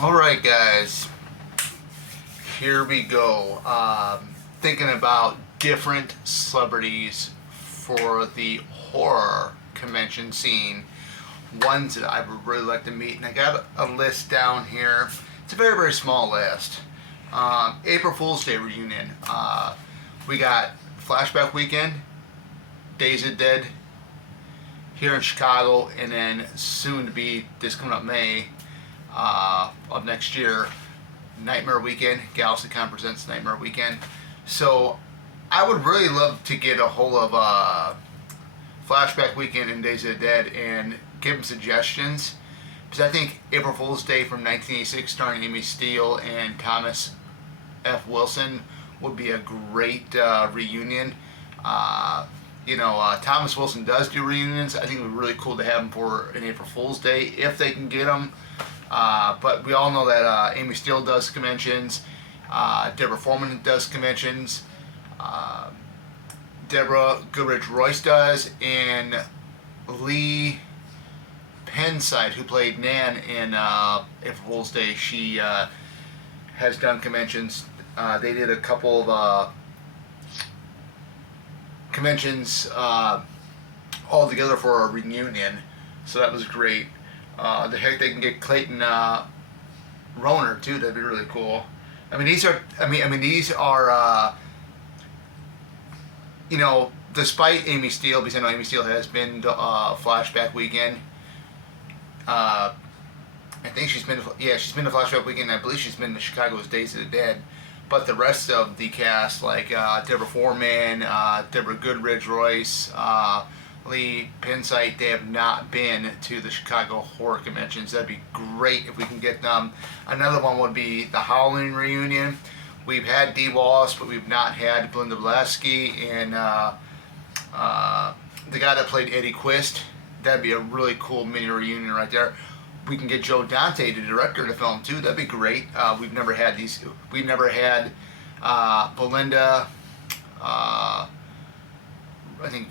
Alright guys, here we go. Thinking about different celebrities for the horror convention scene. Ones that I would really like to meet. And I got a list down here. It's a very, very small list. April Fool's Day reunion. We got Flashback Weekend, Days of the Dead here in Chicago, and then soon to be this coming up May of next year, Nightmare Weekend. GalaxyCon presents Nightmare Weekend. So I would really love to get a hold of Flashback Weekend and Days of the Dead and give them suggestions, because I think April Fool's Day from 1986 starring Amy Steele and Thomas F. Wilson would be a great reunion. Thomas Wilson does do reunions. I think it would be really cool to have him for an April Fool's Day if they can get them. But we all know that Amy Steele does conventions. Deborah Foreman does conventions. Deborah Goodrich Royce does. And Lee Pensight, who played Nan in April Fool's Day, she has done conventions. They did a couple of conventions all together for a reunion, so that was great. The heck, they can get Clayton Rohner too. That'd be really cool. These are. Despite Amy Steele, because I know Amy Steele has been to Flashback Weekend. I think she's been to Flashback Weekend. I believe she's been to Chicago's Days of the Dead. But the rest of the cast, like Deborah Foreman, Deborah Goodrich Royce, Lee Pensight, they have not been to the Chicago horror conventions. That'd be great if we can get them. Another one would be the Halloween reunion. We've had Dee Wallace, but we've not had Belinda Blasky and the guy that played Eddie Quist. That'd be a really cool mini reunion right there. We can get Joe Dante, the director of the film, too. That'd be great. We've never had these. We've never had Belinda. I think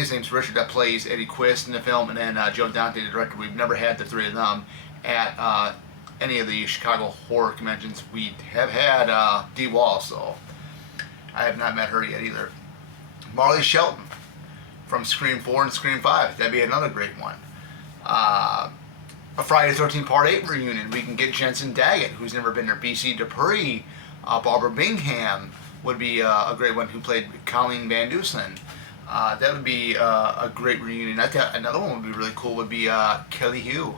his name's Richard, that plays Eddie Quist in the film, and then Joe Dante, the director. We've never had the three of them at any of the Chicago horror conventions. We have had Dee Wallace, though. I have not met her yet either. Marley Shelton from Scream 4 and Scream 5. That'd be another great one. A Friday the 13th Part 8 reunion. We can get Jensen Daggett, who's never been there. B.C. Dupree. Barbara Bingham would be a great one, who played Colleen Van Dusen. That would be a great reunion. I think another one would be really cool would be Kelly Hu.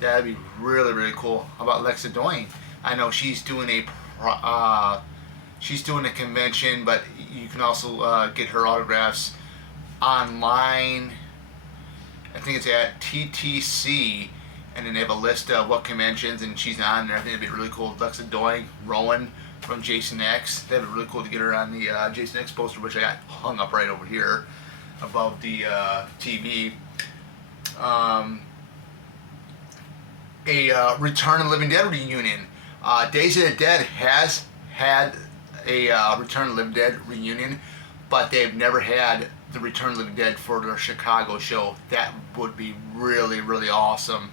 That'd be really, really cool. How about Lexa Doyne? I know she's doing a convention, but you can also get her autographs online. I think it's at TTC, and then they have a list of what conventions, and she's on there. I think it'd be really cool. Lexa Doyne, Rowan from Jason X. That'd be really cool to get her on the Jason X poster, which I got hung up right over here above the TV. A Return of the Living Dead reunion. Days of the Dead has had a Return of the Living Dead reunion, but they've never had the Return of the Living Dead for their Chicago show. That would be really, really awesome.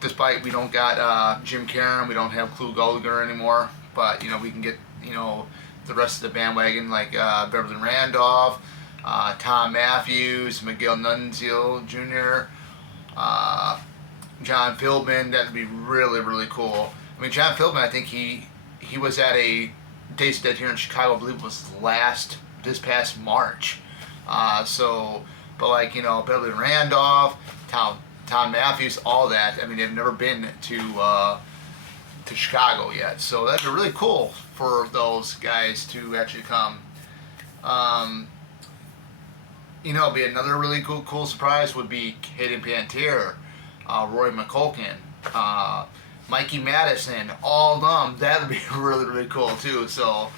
Despite we don't got Jim Karen, we don't have Clu Gallagher anymore, but we can get the rest of the bandwagon, like Beverly Randolph, Tom Matthews, Miguel Nunzio Jr., John Fieldman. That'd be really, really cool. John Fieldman, I think he was at a Days of the Dead here in Chicago. I believe it was this past March. Beverly Randolph, Tom Matthews, all that. They've never been to Chicago yet, so that'd be really cool for those guys to actually come. Be another really cool surprise would be Hayden Panettiere, Roy McCulkin, Mikey Madison, all of them. That would be really, really cool too. So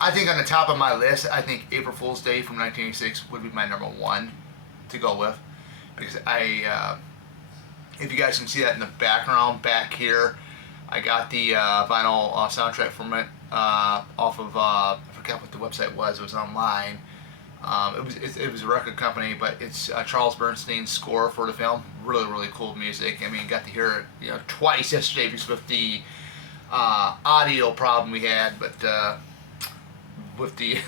I think on the top of my list, I think April Fool's Day from 1986 would be my number one to go with, because if you guys can see that in the background back here, I got the vinyl soundtrack from it off of I forgot what the website was. It was online. It was a record company, but it's Charles Bernstein's score for the film. Really, really cool music. I mean, got to hear it twice yesterday because with the audio problem we had, but with the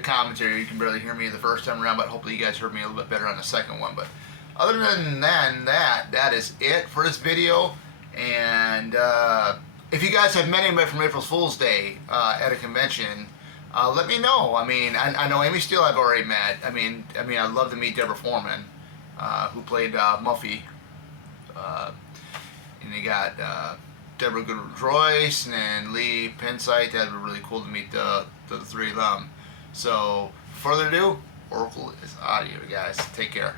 commentary, you can barely hear me the first time around. But hopefully, you guys heard me a little bit better on the second one. But other than that is it for this video. And if you guys have met anybody from April Fool's Day at a convention, let me know. I mean, I know Amy Steele I've already met. I mean, I'd love to meet Deborah Foreman, who played Muffy. And you got Deborah Goodrich and Lee Pensight. That'd be really cool to meet the three of them. So, further ado, Oracle is out of here, guys. Take care.